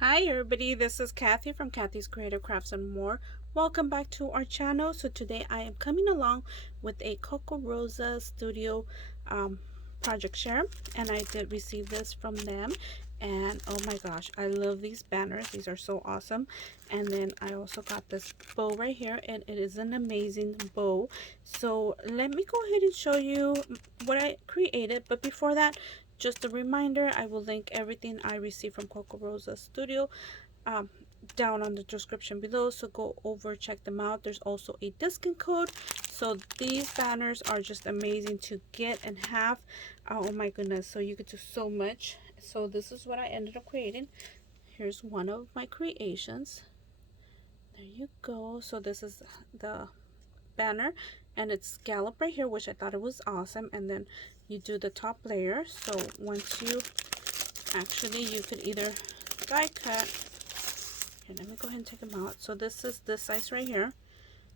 Hi everybody, this is Kathy from Kathy's Creative Crafts and More. Welcome back to our channel. So today I am coming along with a Kokorosastudio project share, and I did receive this from them, and oh my gosh, I love these banners. These are so awesome. And then I also got this bow right here, and it is an amazing bow. So let me go ahead and show you what I created, but before that, just a reminder, I will link everything I received from Kokorosastudio down on the description below, so go over, check them out. There's also a discount code, so these banners are just amazing to get and have. Oh my goodness, so you could do so much. So this is what I ended up creating. Here's one of my creations. There you go. So this is the banner, and it's scalloped right here, which I thought it was awesome. And then you do the top layer. So once you you could either die cut. Here, let me go ahead and take them out. So this is this size right here.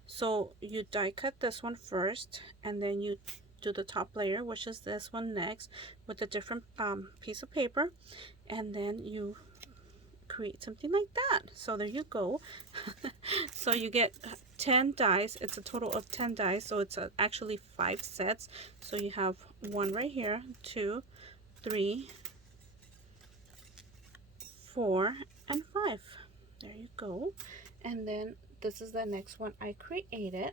So you die cut this one first, and then you do the top layer, which is this one next, with a different piece of paper, and then you create something like that. So there you go. So you get 10 dies. It's a total of 10 dies, so it's actually 5 sets. So you have one right here, 2, 3, 4, and 5. There you go. And then this is the next one I created,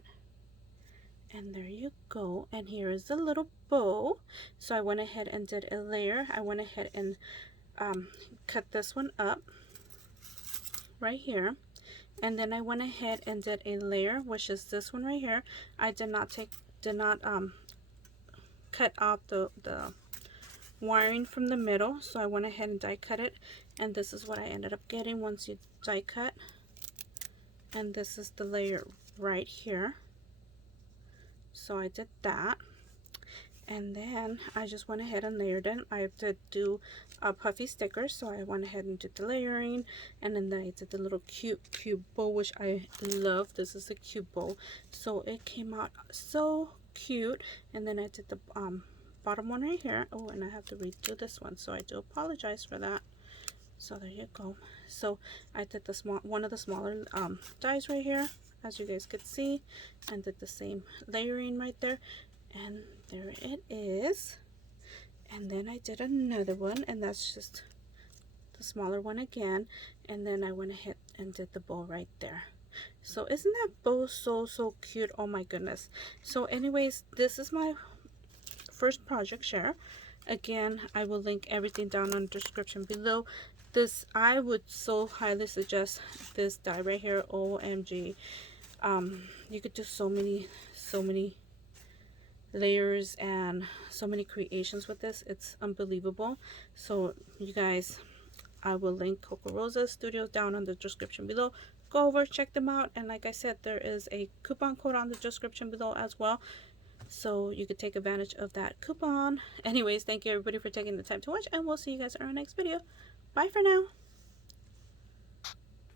and there you go. And here is the little bow. So I went ahead and did a layer. I went ahead and cut this one up right here, and then I went ahead and did a layer, which is this one right here. I did not cut off the wiring from the middle, so I went ahead and die cut it, and this is what I ended up getting once you die cut. And this is the layer right here. So I did that, and then I just went ahead and layered it. I have to do a puffy sticker, so I went ahead and did the layering, and then I did the little cute bow, which I love. This is a cute bow, so it came out so cute. And then I did the bottom one right here. Oh, and I have to redo this one, so I do apologize for that. So there you go. So I did the one of the smaller dies right here, as you guys could see, and did the same layering right there, and there it is. And then I did another one, and that's just the smaller one again, and then I went ahead and did the bow right there. So isn't that bow so cute? Oh my goodness. So anyways, this is my first project share. Again, I will link everything down on the description below. This, I would so highly suggest this die right here. OMG. You could do so many layers and so many creations with this. It's unbelievable. So you guys, I will link Kokorosastudio down on the description below. Go over, check them out, and like I said, there is a coupon code on the description below as well, so you could take advantage of that coupon. Anyways, thank you everybody for taking the time to watch, and we'll see you guys in our next video. Bye for now.